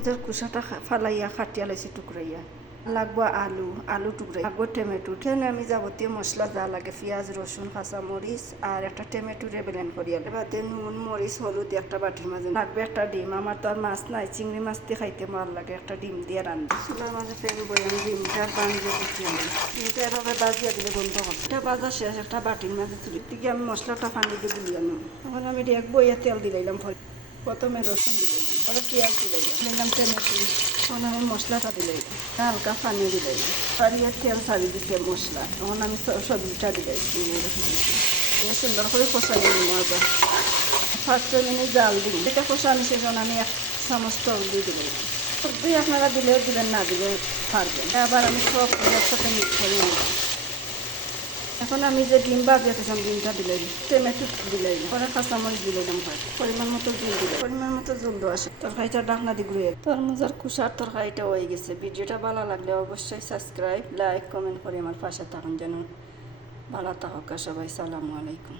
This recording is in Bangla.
তরমুজের কুসাটা ফালাইয়া খাটিয়া লাইছি টুকরাইয়া লাগবো আলু আলু টুকরাই লাগবো টমেটো। এখানে আমি যাবতীয় মশলা যা লাগে, পেঁয়াজ রসুন কাঁচা মরিচ আর একটা টমেটো রে ব্লেন্ড করিয়া এবারে নুন মরিচ হলুদ একটা বাটির মাঝে লাগবে একটা ডিম। আমার তো আর মাছ নাই, চিংড়ি মাছ দিয়ে খাইতে ভালো লাগে, একটা ডিম দিয়ে রান্ধি চুলার মাঝে পেন বই আমি ডিমটার বানিয়ে দিচ্ছি আমি ডিমটা এভাবে বাজিয়ে দিলে বন্ধ করতে এটা বাজা শেষ, একটা বাটির মাঝে তুলি। দিকে আমি মশলাটা পানি দিয়ে দিলি আনো। এখন আমি এক বইয়ে তেল দিলাম প্রথমে রসুন দিলাম পরে পেঁয়াজ দিলাম দিলাম টমেটো, তখন আমি মশলাটা দিলাই হালকা পানি দিলাই পারিয়ে তেল ছাড়ি দিতে মশলা, তখন আমি সবজিটা দিলাই এ সুন্দর করে কষাই নিই মজা ফার্স্ট মিনিট জাল দিই এটা কষানি সেজন্য আমি এক চামচ টক দিয়ে সবজি আপনারা দিলেও দিলেন না দিলে পারবেন। আবার আমি সব একসাথে মিক্স করে নিই এখন আমি যে ডিম বাজিয়েছিলাম ডিমটা দিলে টমেটো দিলে, পরে কাঁচামরিচ দিলাম পরিমাণ মতো জল দিলে, পরিমাণ মতো জল দেওয়া আসে তরকারিটা ডাকনা দি ঘুরে। তরমুজার কুষার তরকারিটা হয়ে গেছে। ভিডিওটা ভালো লাগলে অবশ্যই সাবস্ক্রাইব লাইক কমেন্ট করে আমার পাশে থাকুন যেন। ভালো থাকুক সবাই, সালামু আলাইকুম।